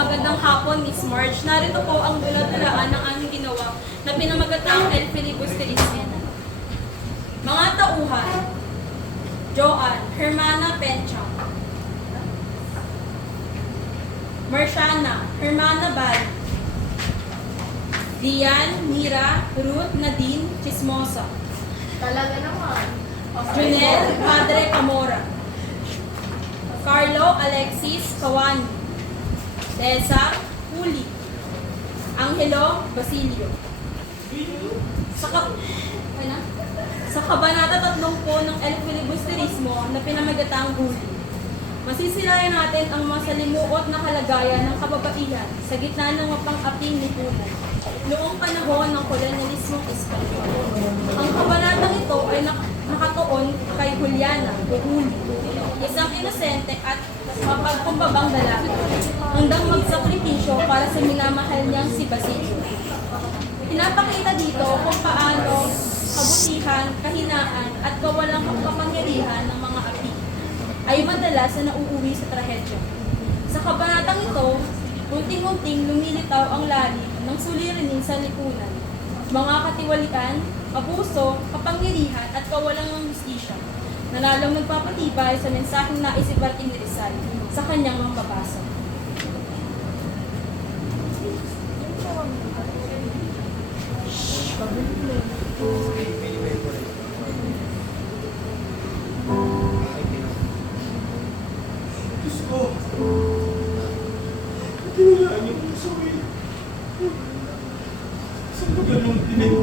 Magandang hapon, Miss March. Narito po ang dula-dulaan ng aming ginawa na pinamagatang El Filibusteris. Mga tauhan: Joanne Hermana Pencha, Marciana Hermana Bal, Dian Mira Ruth Nadine Chismosa, Talaga naman. Junel Padre Camora, Carlo Alexis Kawani, Tessa Huli, Angelo Basilio. Sa kabanata 30 ng El Filibusterismo na pinamagatang huli, masisilayan natin ang masalimuot na kalagayan ng kababaihan sa gitna ng mapang-aping lipunan noong panahon ng kolonyalismong Espanyol. Ang kabanatang ito ay nakatuon kay Juliana o Huli, isang inosente at mapagkumbabang lalaki, hanggang magsakripisyo para sa minamahal niyang si Basilio. Pinapakita dito kung paano kabutihan, kahinaan at kawalang kapangyarihan ng mga api ay madalas na nauuwi sa trahedya. Sa kabanatang ito, unting-unting lumilitaw ang lalim ng suliranin sa lipunan, mga katiwalian, abuso, kapangyarihan at kawalang ng justisya, na lalong nagpapatibay sa mensaheng nais ni Martin Rizal sa kanyang mambabasa. Diyos ko, tinulaan niyo kung suwi. Sa lugar ng tinig.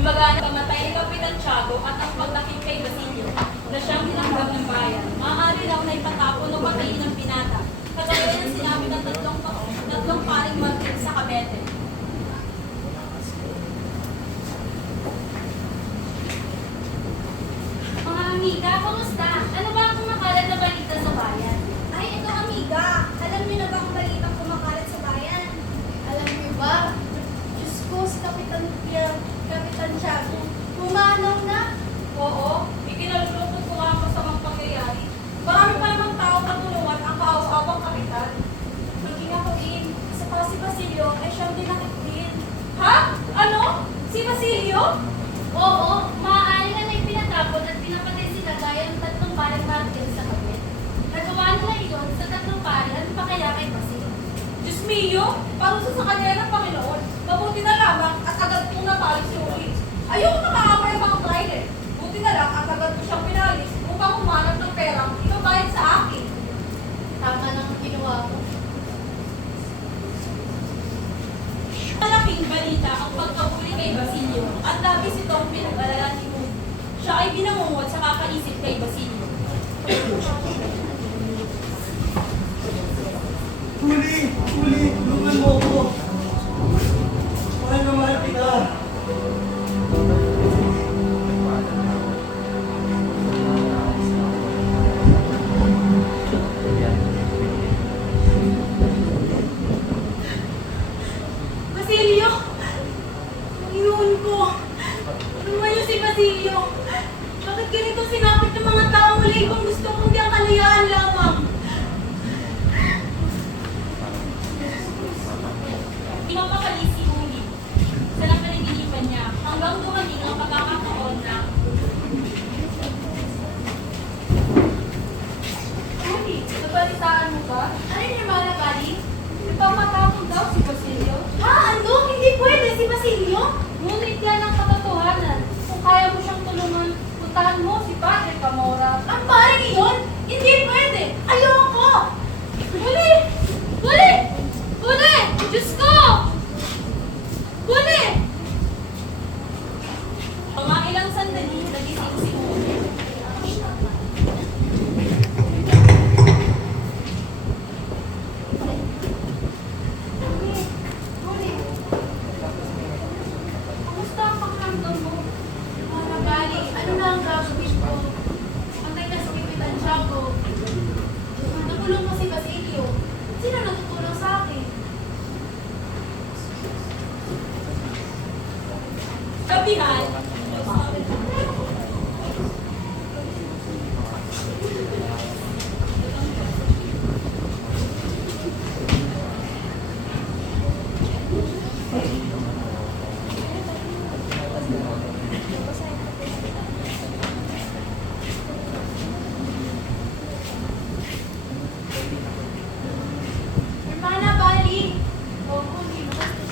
Dumagaan ang pamatay ni Kapitan Tiago at ang pagdakip kay Basilio na siyang hinanggap ng bayan. Maaari raw na ipatapon o patayin ng binata, kagaya ng sinabi ng tatlong paring martir sa Cavite. Mga amiga, kumusta? Ano ba ang kumakalat na balita sa bayan? Ay, ito amiga. Alam niyo na ba ang balitang kumakalat sa bayan? Alam niyo ba? Diyos ko, si Kapitan Tiago. Pumanaw na. Oo, ikinalulungkot ko nga sa mga pangyayari. Marami pa namang tao katulungan ang kaaw-awang kapitan. Hindi nga ko isa pa si Basilio ay siyang dinakit din. Ha? Ano? Si Basilio? Oo, maaari na na ipinatapon at pinapatay sila gaya ng tatlong paring martir sa Cavite. Nagawa nila iyon sa tatlong paring at pa kaya kay Basilio. Diyos mio, parusa sa kanya ng Panginoon. Mabuti na lamang at agad kong napalis si Uli. Ayoko na maaway ang mga driver. Buti na lang at agad ko siyang pinalis upang humanap ng perang ibabayad sa akin. Tama nang ginawa ko. Malaking balita ang pagkahuli kay Basilio at labis itong pinag-alala ni Uli. Siya ay binangungot sa kakaisip kay Basilio. Huli, tulungan mo ako. Mahal na mahal kita. Basilio! Panginoon ko! Lumayo si Basilio! Bakit ganito sinapit ng mga tao muli kung gusto kong diyang kalayaan lamang? Pinapakali si Uli sa napanaginipan niya hanggang dumating ang pagkakataon na Uli, nabalitaan mo ba? Ano yung Hermana Bali? Nagpapatapon daw si Basilio. Ha? Ano? Hindi pwede si Basilio? Ngunit yan ang katotohanan. Kung kaya mo siyang tulungan, puntahan mo si Padre Camora. Ang paring iyon? Hindi pwede. Ayoko! Huli! Huli! Huli! Diyos ko! Huli! Mga ilang sandali, nagising si Huli. Huli. Kamusta ang pakiramdam mo? Hermana Bali, ano na ang gagawin ko? Patay na si Kapitan Tiago. Nakulong ko kasabihan, Hermana Bali,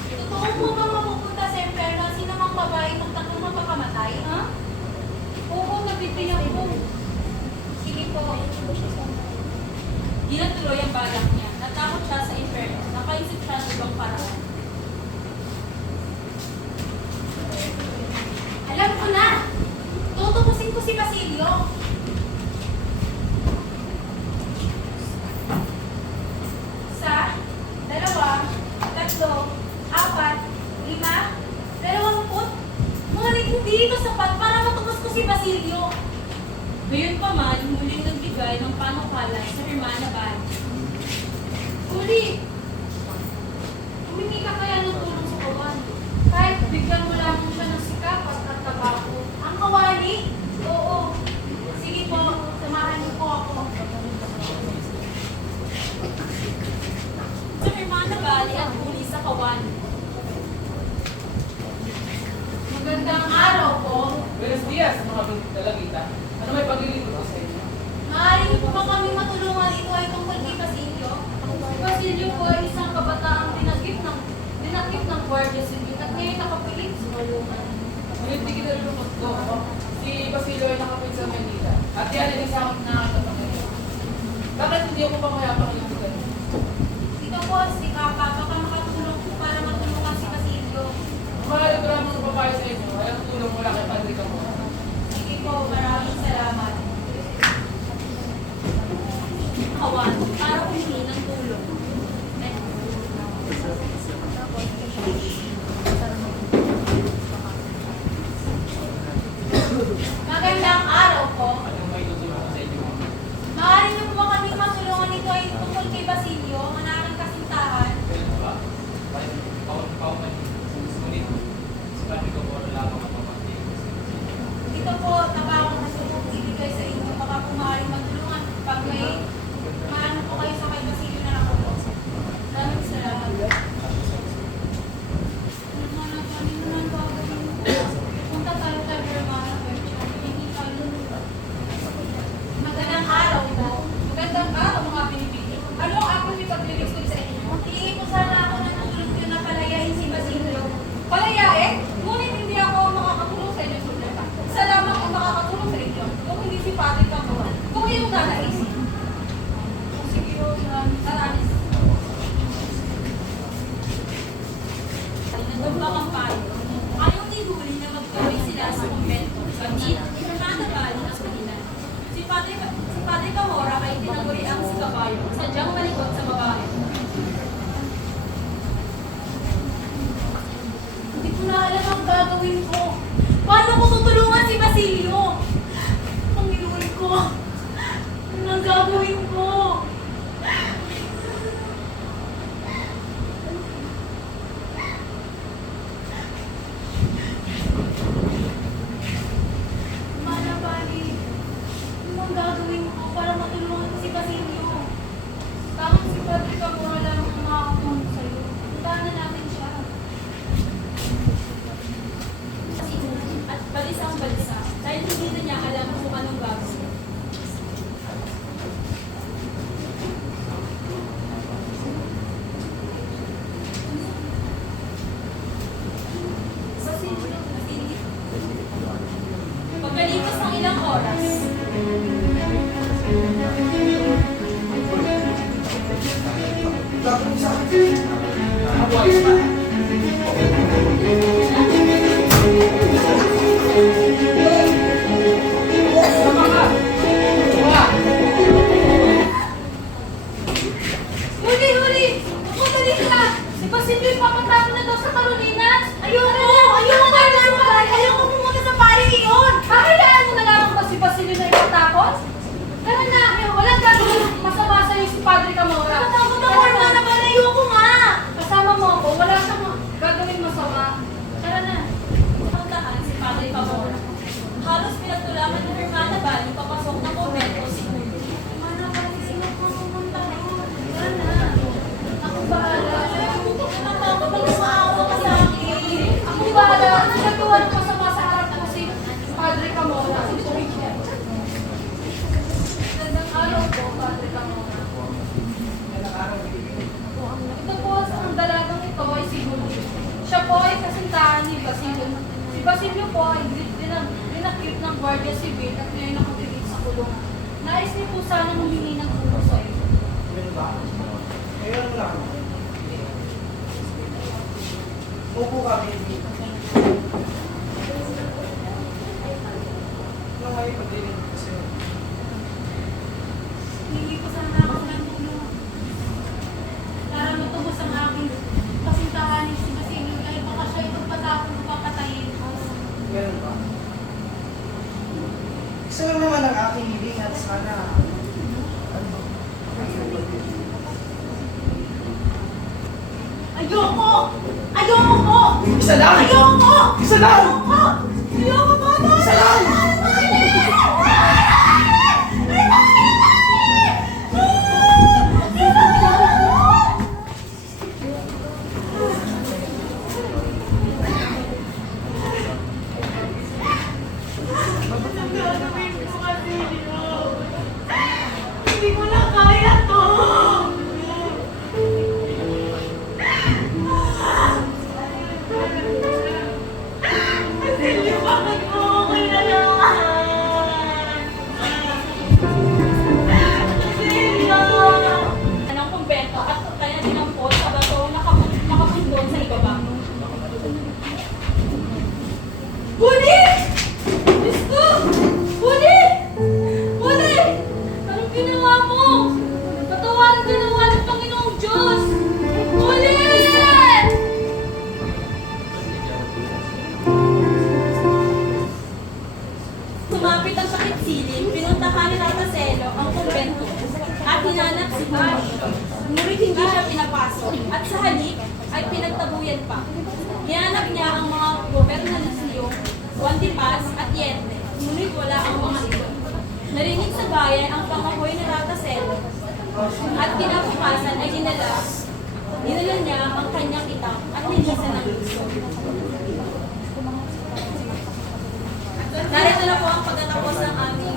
totoo po bang mapupunta sa impyerno ang sinumang babae ng tatlong mapakamatay? Ha? Oo, nabibigyan ko. Sige po. di natuloy ang balak niya. Natakot siya sa inferno. Nakaisip siya ng ibang paraan. Alam ko na! Tutubusin ko si Basilio. Isa, dalawa, tatlo, apat, lima, 20. Ngunit hindi ito sapat para matubos ko si Basilio. Gayunpaman, muling nagbigay ng panukala sa Hermana Bali. Uli! Humingi ka kaya ng tulong sa kawan. Kahit bigyan mo lamang siya ng sikapat at tabako. Ang kawali? Oo. Sige po, samahan niyo po ako. Sa Hermana Bali at huli sa kawan. Magandang araw po. Buenos dias, mga dalagita. Ano may paglilingkod ko sa inyo? Maaari niyo po ba kami matulungan? Ito ay tungkol kay Basilio. Si Basilio po ay isang kabataang dinakip ng Guardia Civil at ngayon nakapilit sa kulungan. Ngunit di kita lulungkot ko. Si Basilio ay nakapit sa Manila. At yan ay isang nakakatapak ngayon. Bakit hindi ako pamayapang ilungkutan? Ito po, si Papa. Baka makatulong po para matulungan si Basilio. Mahalaga lamang ng babae sa inyo. Ay ang tulong mula kay Padre Camora. Sige po, maraming salamat. Kawan para humingi ng tulong. Magandang araw po. Anong may tutulong ko sa inyo? Maaari niyo po ba kami matulungan? Ito ay tungkol kay Basilio, ang anak ng kasintahan. Kailan ba? Pauman. Ngunit si Padre Camora lamang ang pamangkin. Ito po, tabakong gusto kong ibigay sa inyo. Baka po maaaring matulungan pag may maano po kayo sa kay Basilio na nakupo. Maraming salamat. Hermana, kanino na ang gagawin ko? Punta tayo kay Hermana Bercha. Hindi tayo. Magandang araw po. Magandang araw mga pinipili. Ano ang aking ipaglilingkod sa inyo? Hihingi po sana ako ng tulong niyo na palayain si Basilio. Palayain? Ngunit hindi ako makakatulong sa inyo. Isa lamang ang makakatulong sa inyo. Kung hindi si Padre Camora. Kung iyong nanaisin. Sige, Maraming Nagdambak ang payo. Ayaw ni Huli na magkawin sila sa kumbento. Pagkit, Hermana Bali ang kanilan. Si Padre Camora ay tinaguri ang si Caballo, sadyang malikot sa babae. Hindi ko na alam ang gagawin ko. Paano ko tutulungan si Basilio? Panginoon ko. Ano ang gagawin ko? Mana Bali, ano ang gagawin ko para matulungan ko si Basilio? Bakit si Padre Camora lang ang makakatulong sa'yo? Puntahan na natin siya. At balisang balisa, dahil hindi na niya alam kung anong gagawin. Pagkalipas ng ilang oras, Ako ay isa. Sama ka! Sama! Huli! Huli! Huli ka! Si Basilio ipapatapon na daw sa Carolinas! Ayoko! Ayoko nga na sa pari! Ayoko pumunta sa pari iyon! Kakailangan mo na lamang ba si Basilio na ipatapon? Tara na! Walang gagawin masama sa'yo si Padre Camora! Natakot ako! Hermana Bali! Ayoko nga! Kasama mo ako, wala siyang gagawin masama. Tara na. puntahan si kasintahan ni Basilio. Si Basilio po ay dinakip ng Guardia Civil at ngayon nakapigil sa kulungan. Nais niyo po sana humingi ng tulong sa iyo. Ganun ba? Ngayon mo lang. Upo ka, baby. Ano nga yung pagdinig ko sa'yo? Hindi po sana ako ng tulong. Para matubos ang aking kasintahan ni si Basilio dahil baka siya itong patapon o papatayin ko. Ganun ba? Isa lang naman ang aking hiling at sana... Ayoko! Ayoko! Isa lang! Ayoko! Isa lang! Ayoko po! Isa lang! Hindi ko na kaya to! Basilio, bakit mo ako kinalaman? Basilio! Ng kumbento at kaya dinampot sa bato nakapundon sa ibaba. Huli! Kristo! Huli! Huli! Anong ginawa mo? Patawarin ka ng ng Panginoong Diyos! Huli! Sumapit ang sakit siling, pinuntahan ni Tata Celo ang kumbento at hinanap si Bash. Ngunit hindi siya pinapasok at sa halip ay pinagtabuyan pa. Hinanap niya ang mga gobernalisyo, Juan de Paz at Yente, ngunit wala ang mga ito. Narinig sa bayan ang pangahoy ni Tata Celo at kinabukasan ay dinala niya ang kanyang itang at linisan ng gusto. Narito na po ang pagtatapos ng aming